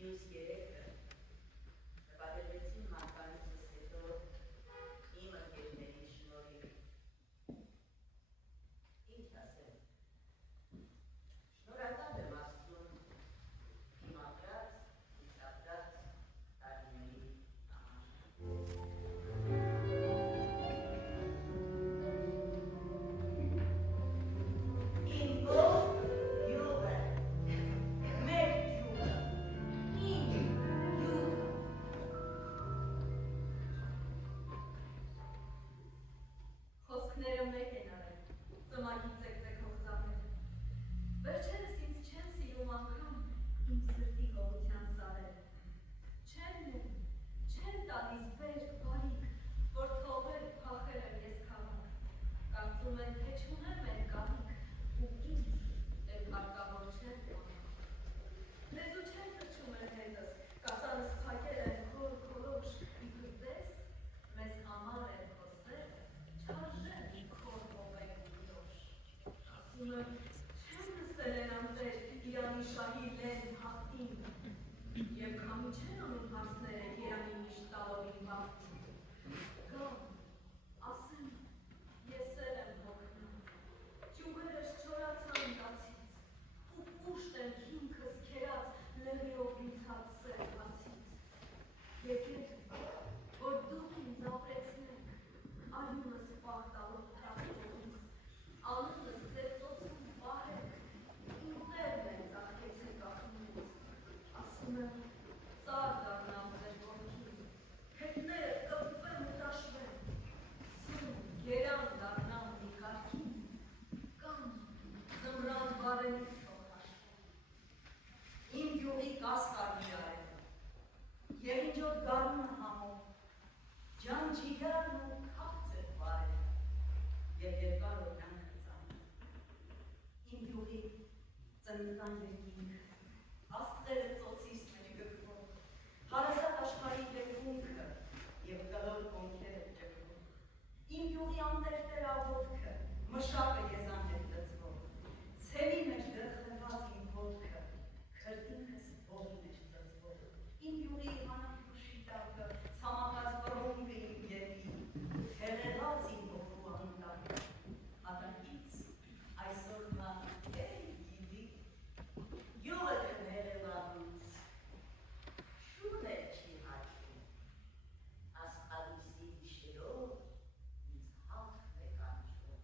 Մյուս երեքը նկատելեցին մականիցս հետո իմ ընկերների շնորհիվ։ Ինչ ասեմ, շնորհակալ եմ Աստծուն իմ ապրած, իմ ապրած տարիների համար։ Իմ ով յուղը, մեր յուղը, իմ յուղը։ Խոսքները մեկ են արել, ծմակի ծեկ-ծեքող ծափերը։ Վերջերս ինձ չեն սիրում անգամ իմ սրտի գողության սարերը։ Չեն տալիս բերք, բարիք, որ թողել, փախել եմ ես քաղաք։ Կարծում են, թե չունեմ են կարիք, ու ինձ էլ հարկավոր չեն պահակ։ Լեզու չեն թրջում են հետս, կածանս փակել են քոր-քորոշ, իբր տես, մեզ համար են խոսները, չարժեն քոր հողեր ու դոշ։ Ասում եմ, չեմ նստել են անտեր Իրանի շահի լեն հաղթին, և քամի չեն անում հարսները Երանի միշտ տալովին բաղթին։ Գամ, ասեմ, ես էլ եմ հոգնում, ճյուղերս չորացան կացից, ու պուշտ եմ հիմքս քերած լեղիով դուցած սեր հացից։ Եկեք, որ դուք ինձ ապրեցնեք, արյունս պահ տալով թրախջողից, անունս ձեր ծոցում պահեք, իմ տերն են ծաղկեցեք ախնից, ասում եմ, ծար դառնամ ձեր կողքին, հետները կպվեն ու տաշվեն, սում գերան դառնամ մի կարգին, կամ զմրան բարենիք թող հաշվեն։ Իմ յուղի կասկարն իրարել, երինջոտ գարունը համով, ջան ջիգարն ու քաղցր բարել, և երկար օրյանքը ծանր։ Իմ յուղի ծննդան երկինքը, աստղերը ծոցիս մեջ գկվող, հարազատ աշխարհի երկունքը և կլոր կոնքերը ճկվող, իմ յուղի անտերտեր աղոտքը, մշակը եզան հետ լծվող, ցելի մեջ դրխլված իմ ոտքը, քրտինքս ողի մեջ ծծվող, իմ յուղի հանապու շիտակը, ցամաքած վռունգը իմ գետի, հեղեղած իմ ողու անտակը, հատակից այսօրվա էլ գիդի, յուղը քնհեղելանուց, շուն էլ չի հաճում, աստղալույսի գիշերով ինձ հաղթ է կանչում։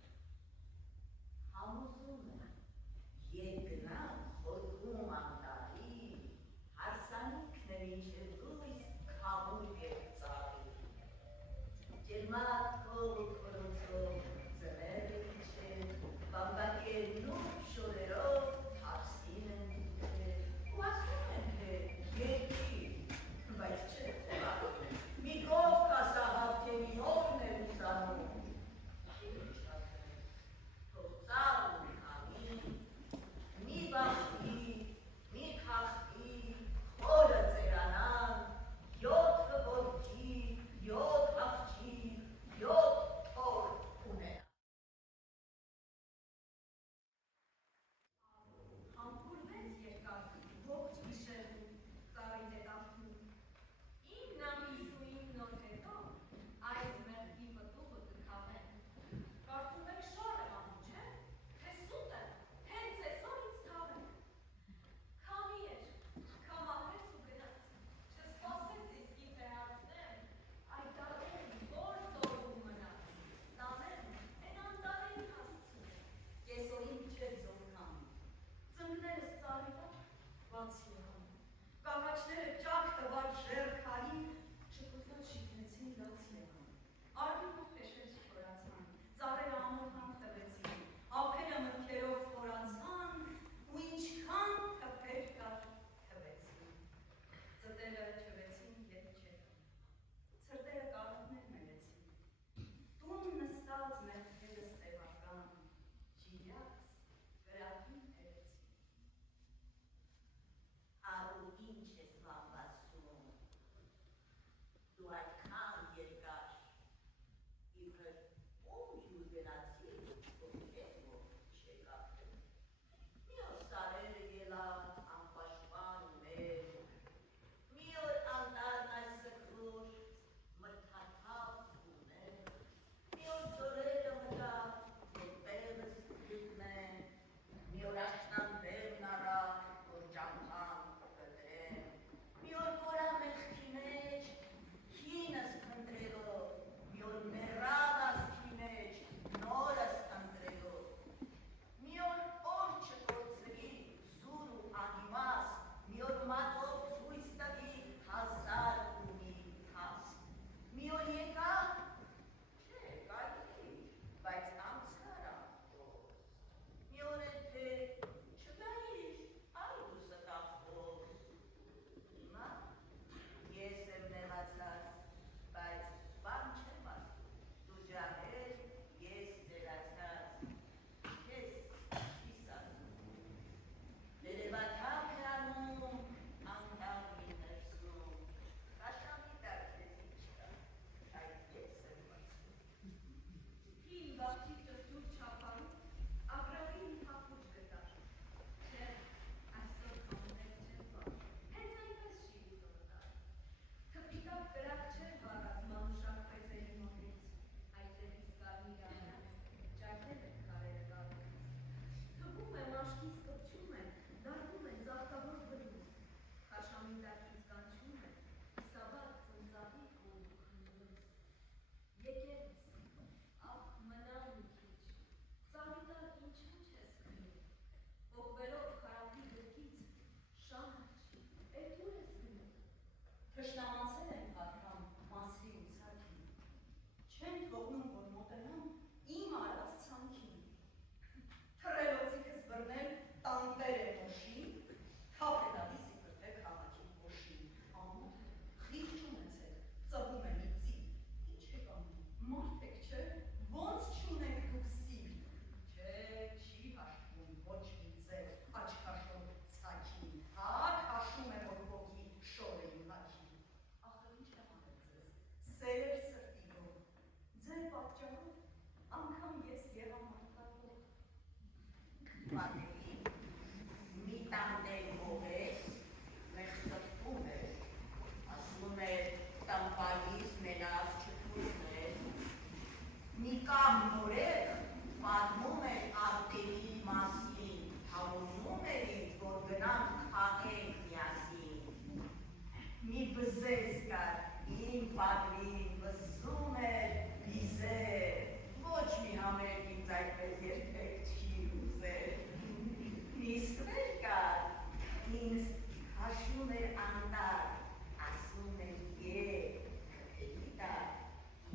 պատերի, մի տանտեր հողեր, մեր սպտում էր, ասում էր տամպալիս մենաս չթուրն էր, մի կամ նորեղ պատմում էր արտերի մասին, համոզում էր ինձ, որ գնանք խաղենք միասին, մի բզեզ կար, իմ պատրին բզում էր բիզեր, ոչ մի համերգ ինձ այդպես երբեք չի ուզել, մի ստվեր կար, ինձ հաշում էր անտար, ասում էր եկ, էլի տար,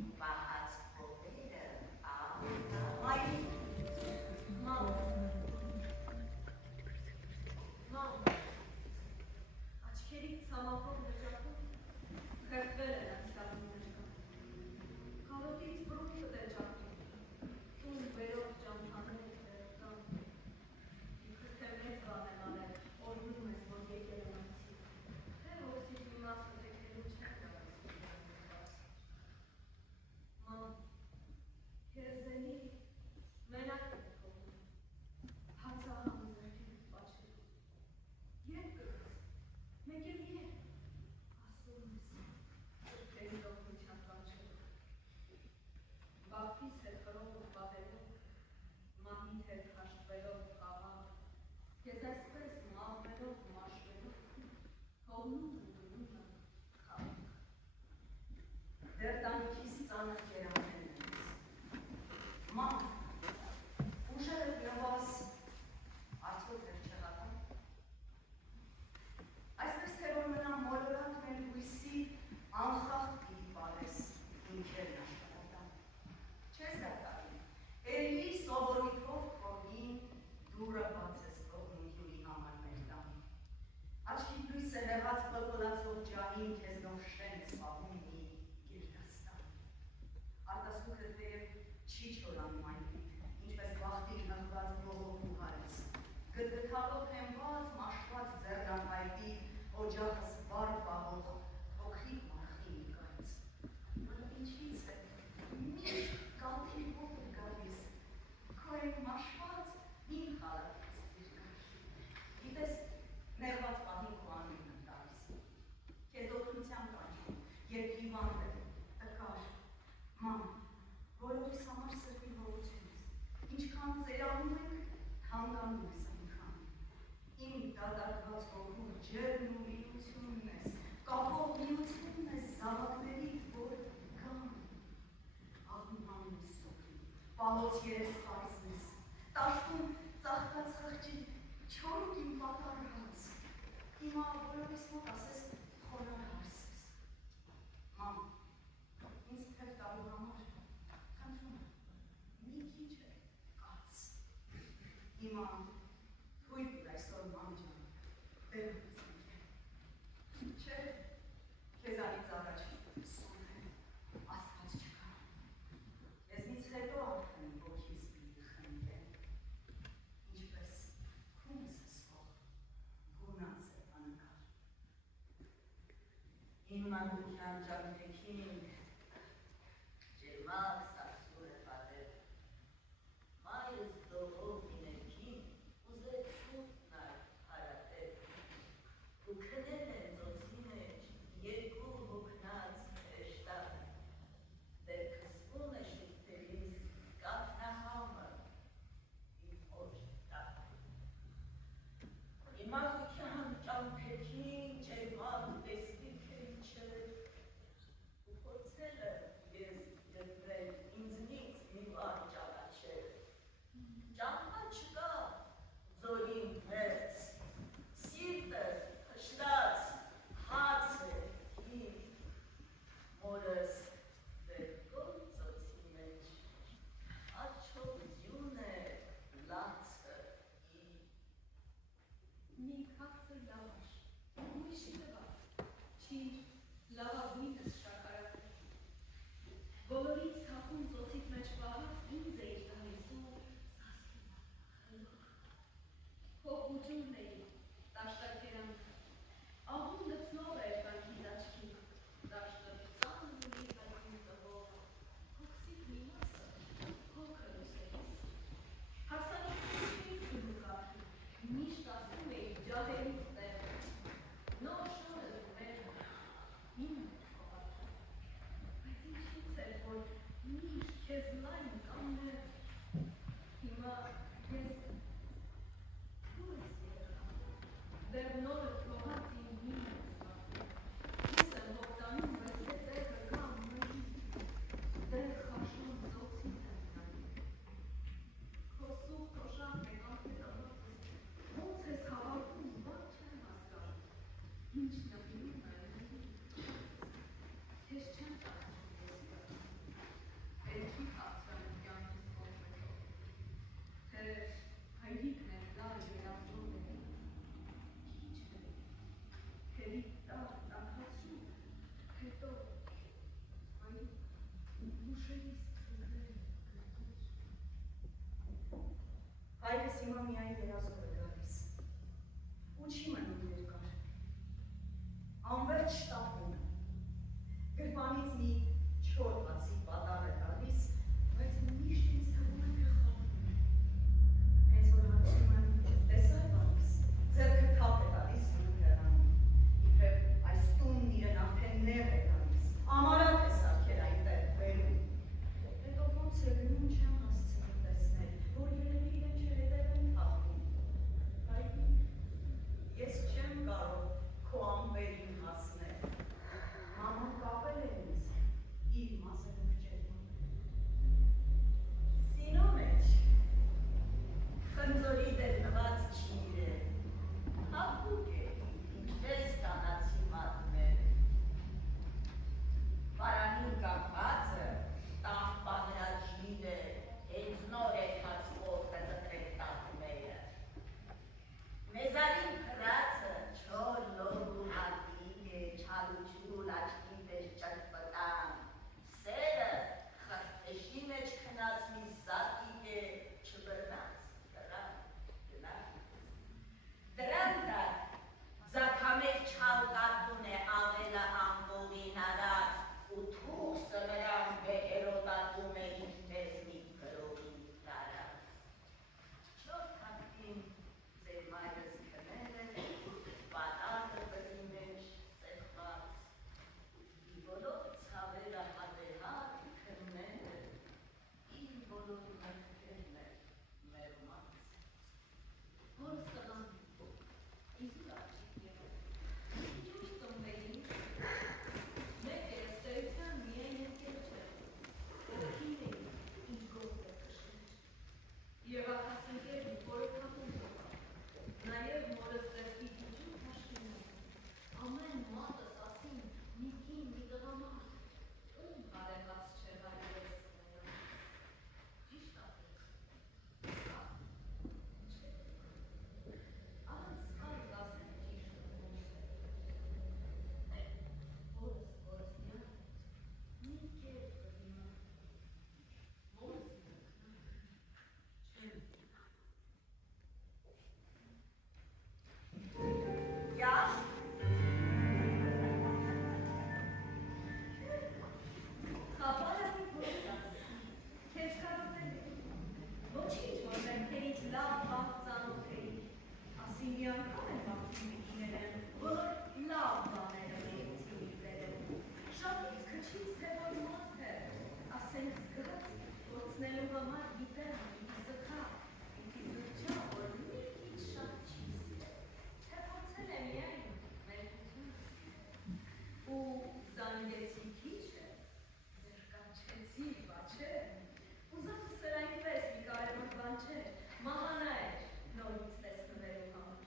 իմ պահած փողերը, մայրին, Մամ, աչքերից ցամաքով նշակում, խեղվել են անցկացում նշկան, կարոտից բրունքդ է ճակում, տուն վերով ճամփաներ վերկան, իքր թե մեծ բան եմ անել, օրնում ես, որ եկել եմ անցի, թե հոսիվ մի մասը թեքելու չեն գալիս, Մամ, քեզելի մենակ է թողում, հացահամ զրկին պաչելու, երբ կգաս, մեկ էլ երբ, ասում ես, սրտերի լողնության կանչելով, բախվից հետ խրով ու պատելով, մահիդ հետ հաշտվելով խաղաղ, քեզ այսպես մահվելով, մաշվելով, հողնում ու գնում եմ խաղաղ։ Դեռ տանիքիս ծանր կերանքն են ինձ։ Մամ, ուժերը լվաս, արդյոք դեռ չհատան։ Այսպես թե որ մնամ մոլորակ մեր հույսի անխախտ պիտի պարես, ինքերն աշխատատան։ Չես դատարին, էլի սովորույթով քողին դուրը բաց ես թողնում հյուրի համար մեր տան։ Աչքի լույսը հեղած պլպլացող ջահին քեզնով շեն սպաղում մի գերդաստան։ Արտասուքը թեև չի չորանում այնպիտ, ինչպես վախտի նխված բողոք ու հարես։ Գտգթալով հենված, մաշված ձեռնամայտի, օջախս վար պահող, փոքրիկ մարխի նկայց։ Որը ինչից է, միշտ կալթի հող է գալիս, քո են մաշված իմ խալատից երկար։ Գիտես, նեղված պահին քո անունն եմ տալիս։ Քեզ օգնության կանչում, երբ հիվանդ է, տկար, մամ, բոլորիս համար սրտի հողություն ես, ինչքան ծերանում ենք, հանգանում ես այնքան։ Իմ դատարկված հոգու ջերն ու միությունն ես, կապող միությունն ես զավակներիդ, որ կան։ Աղմուհանում ես սոքրի, պալոց երեսխարիսն ես, տաշտում ծաղկած խղճի, չորուկ իմ պատար հաց, հիմա բոլորիս մոտ ասես խորար հարս ես։ Մամ, ինձ թև տալու համար, խնդրում եմ, մի քիչ է կաց։ Հիմա թույլ տուր այսօր մամ ջան, բերումից ինք է։ Չէ, քեզանից առաջ սոն է, աստված չկա։ Եզնից հետո արդեն ոգիս պիտի խնդրեմ, ինչպես քունս ես հող, գունած է անկար։ Իմ մանկության ճամփեքին ջերմակ սարսուր է պատեր, մայրս դողով իներքին ուզեց սուրտն այ հարատեր, ու քնել են ծոցի մեջ երկու հոգնած հեշտակ, դեր քսվում է շուտելիս կաթնահամը իմ օջտակ։ Իմ մանկության ճամփեքին ջերմակ տեսնիք է իջել, ու փորձել եմ ես դրվել ինձնից մի բան ճանաչել։ Ճամփա չկա, ձորին հերց, սիրտը փշտաց, հաց է հին, մորս վերքով ծոցի մեջ, աչով ձյուն է լացը իր։ Մի քաղցր լավաշ, ուրիշի տվար, չիր, լավագույնս շաքարակը։ Բոլորից թախուն ծոցիդ մեջ պահած ինձ էիր տալիս ու սասկի Քո ուջուրն էի, տաշտակերանքը, աղուն լցնող էր կանքիդ աչքի, տաշտը ծանր ունի հայտնի տվող, հոգսիդ մի մասը, հոգը լուսերիս։ Հարսանիքից չէի թույլ կար, Ալերի տանքացում, հետո այն ուշերից ծնվել Հայրս հիմա միայն երազով է գալիս, ու չի մնում երկար, անվերջ շտապում է, գրպանից մի չոր բացի պատար է գալիս, բայց միշտ ինձ թվում է խաղում է, հենց որ հարցում եմ տեսար բանիս, ձեռքը թափ է գալիս ու հեռանում, իբրև այս տունն իրեն արդեն նեղ է գալիս, ամարատ է սարքել այնտեղ բերում, հետո ոնց է գնում չեմ հասցնում տեսնել, որ երևի իրեն չհետևեն թափում, բայց ես չեմ կարող քո ամպերին հասնել, մաման կապել է ինձ, իր մասերով ջերմում, սինո մեջ, խնձորի դերնված չի իրեն, հապուկ է, ինչպես կանացի մատներ, Պարանին կապվածը տաղ պանրաջիր է, հենց նոր է հացվորդը դտրեք տատմերը, մեզարին կրացը չոր լորու հատիկ է, չալուչուլ աչքի պես ճրպտան, սերը խրտեշի մեջ քնած մի սատիկ է, չբրնած, դրան տար, ձակամեր չալկատուն է ավելը ամբողին արած, ու թուղսը նրան բեհերոտատում է ինչպես մի գրողին տարած, չոր թակտին ձեր մայրս քնել է, պատակը բրի մեջ սեղված, իր բոլոր ցավերը հատեհատ քննել է, իր բոլոր մեղքերն է մեղմած։ Որս տղան, իզուր արջիկ եղել, ինչու ծնվեին, մեկ է ըստեյության միայն ընկեր չէր, ովքին էին, ինչ գործ է կշներ, և ակաս ընկերն խորոքապում եղավ, նաև մորս ձերքի դիջում հաշկինում, ամեն մատս ասին մի կին, մի տղամարդ, ում հարեղած չէ հայրես նրան, ճիշտ ապրեց, անցկալ գասեն ճիշտ որս որսնյան, մի կեր կդիմա, որս յոքնա, չեմ դիմա։ Յավ, Խապարանի որտաս, քեզ կարոտել է, ոչինչ որ մերքերից լավ բաղ ծանոթեի, ասի մի անգամ են բաղթի մեկիներ են, որ լավ բաները մեկցի իբրել են, շատից քչից թե որ մոտ է, ասենք զգաց, ոցնելու համար գիտեմ, ինքի զգա, ինքի զգչա, որ մի քիչ շատ չի սիրել, թե ոցել է միայն մերքություն ու զանգեցի քիչ է, Զրկանչեցի, բա չէ, ուզածս էլ այնպես մի կարևոր բան չէր, մահանա էր նորից տեսնվելու համար,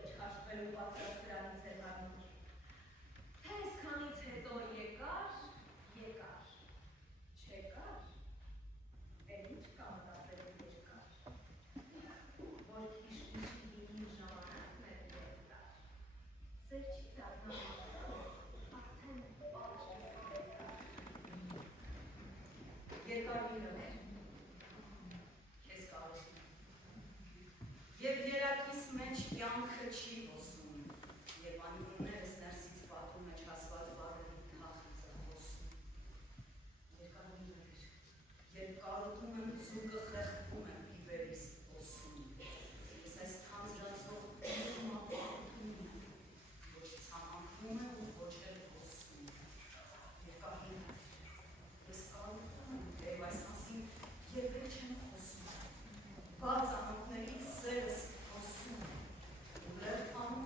ինչ հաշվելու պատրաստ դրանից էր համար, թե այսքանից հետո եկար, չեկար, էլ ինչ կա մտածել երկար, որ քիշ-քիշի լինի ժամանակն էր երկար, սեր չի դառնալ արդեն պատշի երկար, երկար իրներ, քեզ կարոտում, և երակիս մեջ կյանքը չի հոսում, և անկուններս ներսից պատում մեջ հասված բառերի թախից է հոսում, երկար իրներ, երբ կարոտում եմ ձուկը խեղդվում եմ իվերիս հոսում, ես այս թանձրացող տիրում ապահում եմ, ոչ ցամաքում է ու ոչ էլ հոսում, երկար իրներ, ես կարոտում եմ և այս մասին և էլ չեմ խոսում, բաց անոքներից սերս հոսում, ու լեր տանում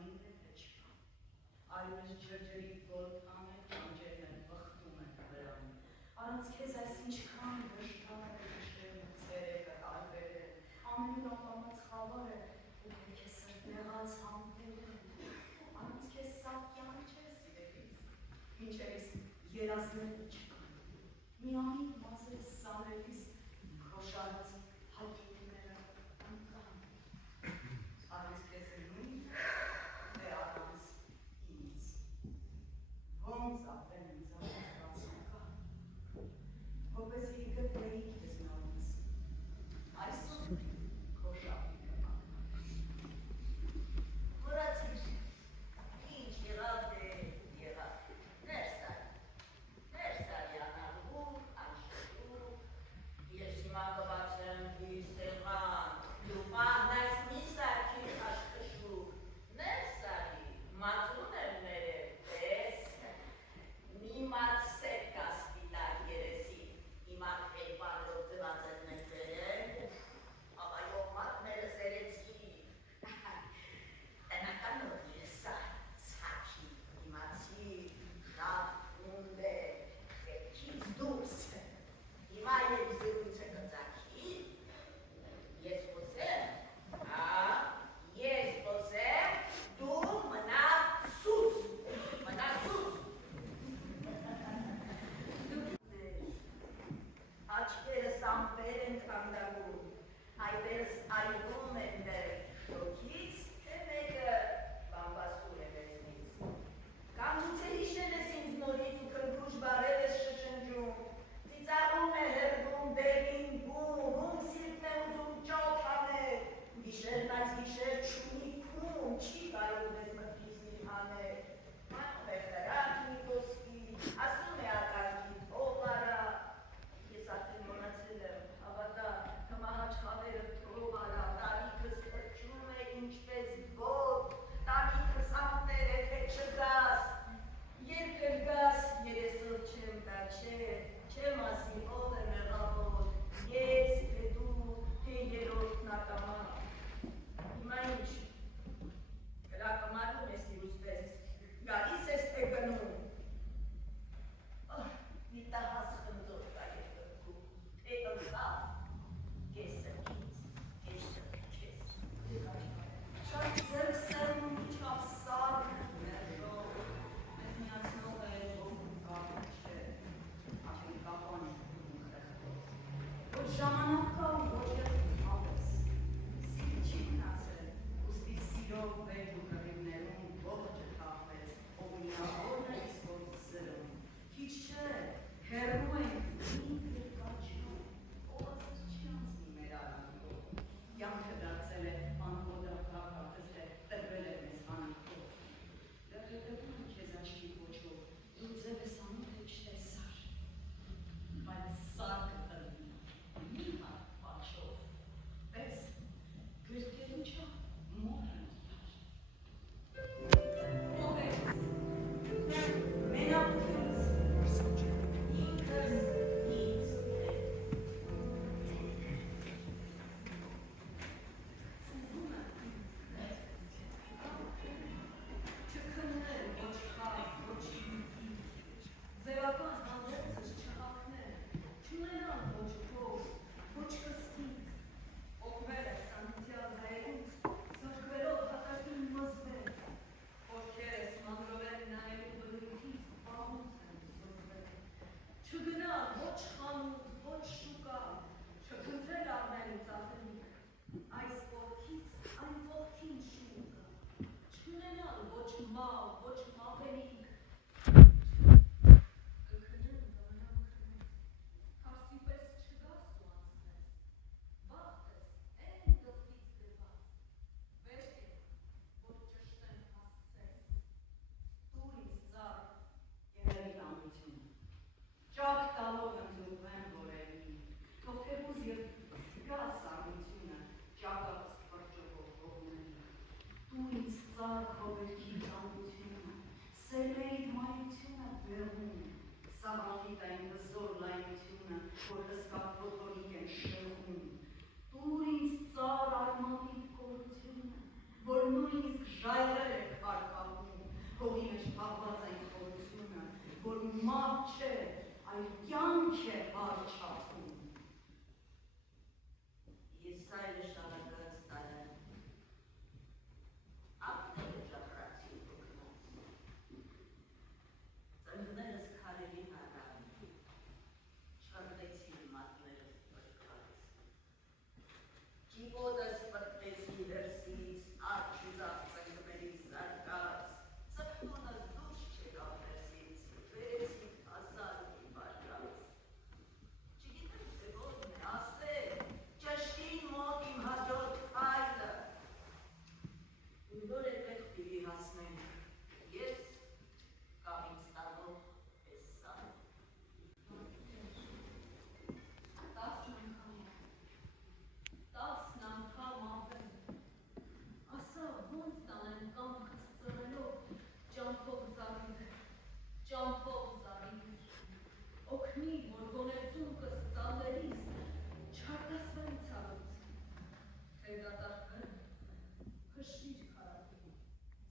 միայն հետը չկա։ Այլմես ջրջերի գոլթան է, ճանջերն են վխտում են վրան։ Առանց քեզ այս ինչքան վշտան է վշտերը, ցերեկը, հարվերը, ամենուր ապամած խավար է, ու պետք է սրտեղած համբեր է։ Առանց քեզ սակյան չես իրերից, մինչերիս երազները չկան։ Միամիտ մազերը սարելիս, քոշարած հագիտները ընկան։ Առանց քեզ նույն դե առանց ինձ։ Ոնց ապրեմ ինձ առանց բացանկա, որպեսզի գտնեի քեզ նորից, այսօր քո շապիկը մաքրած։ Մոռացիր, ինչ եղավ է եղավ, ներս արի անարգուր, անշշուկ, ես հիմա կբացեմ իր սեղան, դու պահնես մի սարքի աշխշուկ, ներս արի, մածուն եմ ներև, պես, մի մացսետ կա սպիտակ երեսի, հիմա խեպարով ձված են նետվերել, ավայով մատները սերեցի, տնականով ես սա, սաքի, իմացի, լավ ունդ է, խելքից դուրս, հիմա և զրույցը կծակի, ես խոսեմ, դու մնա սուս, աչքերս ամպեր են կանդագում, այդպես այլում են դեր շոքից, թե մեկը բամբասուր է վերցնից։ Կամ գուցե հիշել ես ինձ նորից ու քրքուշ բարեր ես շշնջում, ծիծաղում է հրվում բերին բուն, ում սիրտն է ուզում ճոք անել, գիշերն այս գիշեր չունի քուն, չի կարող ես մտքից մի հանել, մանում է խրակ մի ոսկի, ասում է ակարգի թող արա, ես արդեն մնացել եմ, հավատա, կմահաչ խավերը թող արա, տարիքս թրջում է ինչպես գոտ, տարիքս ամտեր է, թե չգաս, երբ կգաս, երեսով չեմ տա, չեմ ասի ով է մեղավոր, ես, թե դու, թե երորդ նակամա, հիմա ինչ, կրակը ես իրուսպես, գալիս ես թե գնում, մի տահաս խնդոր կա և գրքում, թե ընկավ, կեսը քեզ, Շատ ձեր սերում իչավ սարք ներժող, մեզ միացնող է ժողում կապը չէ, արդեն կապան է կունում խեղտող, ոչ ժամանակ կա ու ոչ երդում հավես, սիրի չի մնացել, ուստի սիրով վեջ ու կռիվներում ողջը թաղվեց, ով միավորն է իսկոր սրում, քիչ չէ, հեռու ենք ինք երկաչում, ողացս չի անցնի մեր արանքով, յանքը դարձել է անհոդակա կարծես թե տրվել է մեզ հանքով, դեռ հետևում եմ քեզ աչքի ոչով, դու ձև ես անում թե չտեսար, բայց սարկը տրվի, մի հարկ պաչով, պես, գրկերու չա, մոր են դար։ Ով ես, մենակ ինձ, ինքս ինձ է։ Սուզում եմ, չքննել, ոչ խավ, ոչ ինքի, ձևական հանդերձս չհակնել, չունենալ ոչ փող, ոչ կստից, օգվել է սանտիալ հայերուց, զրկվելով հակակին մզվել, ովքերս մանրով են նայելու բնույթից պահուց են զոզվել, չգնալ ոչ խանութ, ոչ շուկա, չքնձել առնելու ծախելիք, այս ոտքից այն ոտքին շուն կա, չունենալ ոչ մալ, ոչ մաղելիք, կքնեմ կմնամ քնես, քարսի պես չգաս ու անցնես, վաղտես են գլխից գրված, վեր է, որ ճշտեմ հասցես, տուր ինձ ծառ, եղերի ամություն, ճակ տալով ընդուղվեմ որերի, թող թևուզ և զգաս ամությունը, ճակած պրջողով կողմերի, տուր ինձ ծառ քո վերքի ծանությունը, սերմերիդ մայությունը բեղում, սավանքիտ այն հզոր լայնությունը, որ հսկա փոթորիկ են շեղում, տուր ինձ ծառ արմատիտ կորությունը, որ նույնիսկ ժայռեր է մարդ չէ, այլ կյանք է հարչախում։ Ես այլ շարակած տարան, ապտել է ժախրացի ուկնած, ծնգներս քարերի հարան, չարվեցի մատներս պրկված, ճիպոտս պրկվեցի վերսից, արջուզավ ծնգներից զարկած, ծպտունս դուշ չեկավ վերսից, վերեցի հազար մի բարկած, չգիտեմ թե ոնն է ասել, ճշտին մոտ իմ հաջորդ քայլը, ու որ այդտեղ պիտի հասնենք, ես կամ ինձ տալով էսան։ 10 անգամ ապել, ասա ոնց տանեմ կամքս ծռելով, ճամփով զարիվիր, օգնի, որ գոնե ծունկս ծալերիս, չարտասվեմ ցավից, թե դատարկվեմ, հշվիր քարակին,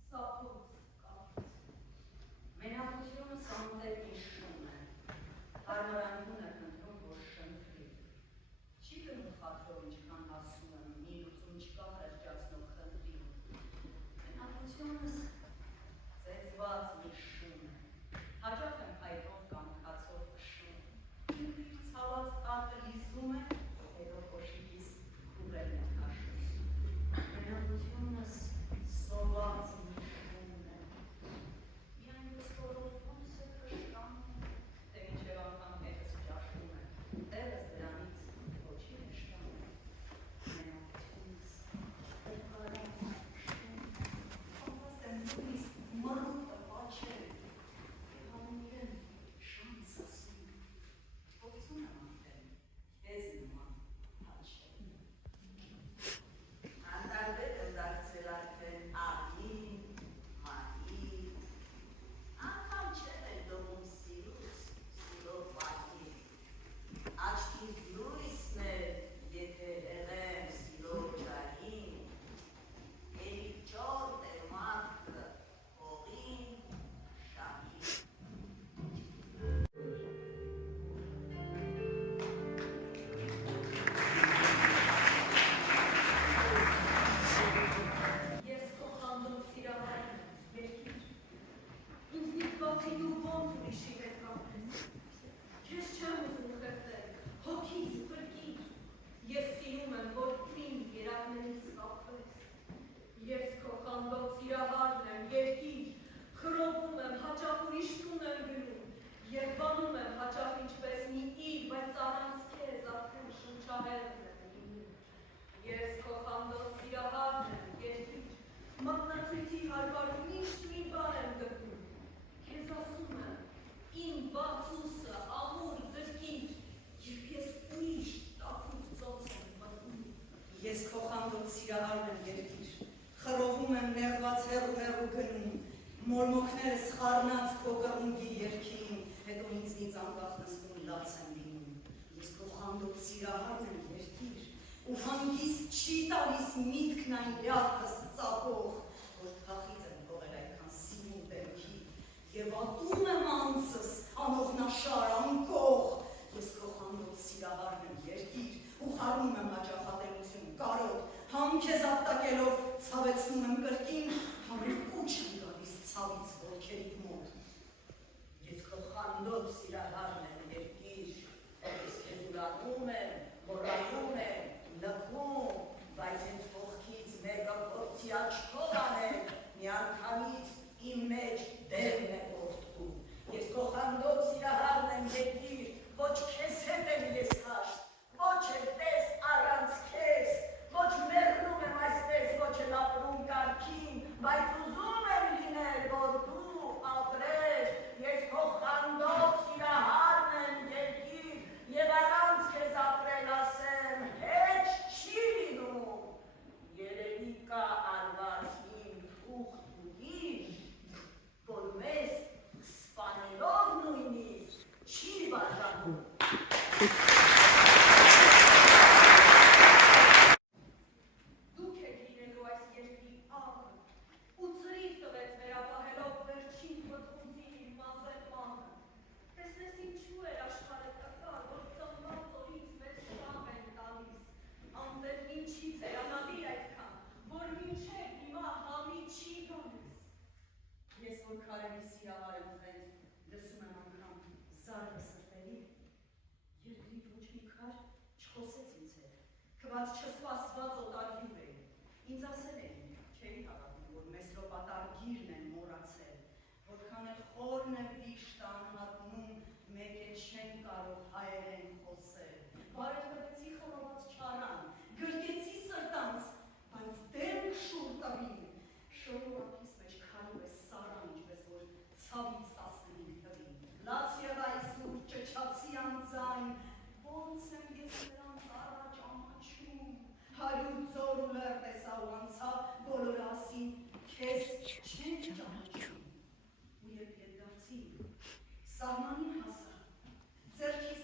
սափոց կապից։ Մենակությունս անտեր իշում է, հարմարանքուն է կնդրում, որ շնտրի, չի գնում խաթրով ինչքան հասում եմ, մի լուծում չկա հրճացնող խնդրի, մենակությունս ծեծված մի շում է, հաճախ եմ հայտով կամ կացով կշում, ինքն իր ցաված տակը լիզում է, հետո կոշիկիս կուրելն է քաշում, մենակությունս սոված մի շում է, միայն ոսկորով ոնց է կշկանում, թե մինչև անգամ հետս ճաշում է, տեղս դրանից ոչի նշտանում է, մենակությունս տրկարան շում է, անվաստ եմ նույնիսկ մռուտը պաչել, և հանում իրեն շանս ասում, ողցուն եմ անդեն, ես նման հաչել։ Անտարբեր եմ դարձել արդեն ահին, մահին, անգամ չեմ էլ դոմում սիրուց, սիրով պահին, աչքիս լույսն է, եթե հեղեմ սիրով ջահին, էլի ճորտ է մարդը, հողին, շահին։ Ես քո խանդով սիրահարն եմ, երկիր, ինձնից բացի դու ոնց ուրիշի հետ կապրես, քեզ չեմ ուզում խեղդել, հոգիս փրկիր, ես սիրում եմ, որ իմ երակներից կապվես, ես քո խանդով սիրահարն եմ, երկիր, խռովում եմ, հաճախ ուրիշ տուն եմ գնում, և բանում եմ հաճախ ինչպես մի իր, բայց առանց քեզ արդեն շնչահեղձ եմ լինում, ես քո խանդով սիրահարն եմ, երկիր, մատնացույցի հարկարում միշտ մի բան եմ գտնում, քեզ ասում եմ, իմ բացուսը, ամուր, դրկիր, երբ ես ուրիշ տաքուր ծոց եմ մտնում։ Ես քո խանդոց սիրահարն եմ երկիր, խռովում եմ ներված հեռու գնում, մորմոքներս խառնած քո կռունգի երգին, հետո ինձնից անկախ նստում լաց եմ լինում։ Ես քո խանդոց սիրահարն եմ երկիր, ու հանգիստ չի տալիս միտքն այն լյարդս ծապող, որ թախից եմ թողել այդքան սիրուն դեմքի, և ատում եմ անձս, անողնաշար, անկող, ես քո խանդոց սիրահարն եմ երկիր, ու խառնում եմ հաճախատելություն, կարոտ, համ քեզ ապտակելով ցավեցնում եմ կրկին, համ էլ կուչ եմ գալիս ցավից ոտքերիդ մոտ։ Ես քո խանդոց սիրահարն եմ երկիր, ես քեզ ուրանում եմ, մոռանում եմ, լքում, բայց ինձ կողքից մեկը փորձի աչքով անել, միանգամից իմ մեջ դերն է որդքում։ Ես քո խանդոց սիրահարն եմ որ քարերի սիրահար եմ խենթ, լսում եմ անգամ զարվը սրտերի, երկրի ոչ մի քար չխոսեց ինձ հետ, քված չսպասված օտարյուր էին, ինձ ասել էին, չէի հավատում, որ Մեսրոպատար գիրն են մոռացել, որքան էլ խորն է վիշտ անհատնում, մեկ է չեն կարող հայերեն խոսել, բարեթվեցի խմոված չարան, գրկեցի սրտանց, բայց դեմ շուր տվին, շորուակիս մեջ քարով է սարան, ինչպես որ ցավից 15 թվին, լաց և այսուր ճչացի անձայն, ոնց եմ ես նրանց առաջ ամաչում, 100 ձոր ու լեռ տեսա ու անցա, բոլորը ասին, քեզ չեն ճանաչում, ու երբ ետ դարձի, սահմանին հասա, ձեռքիս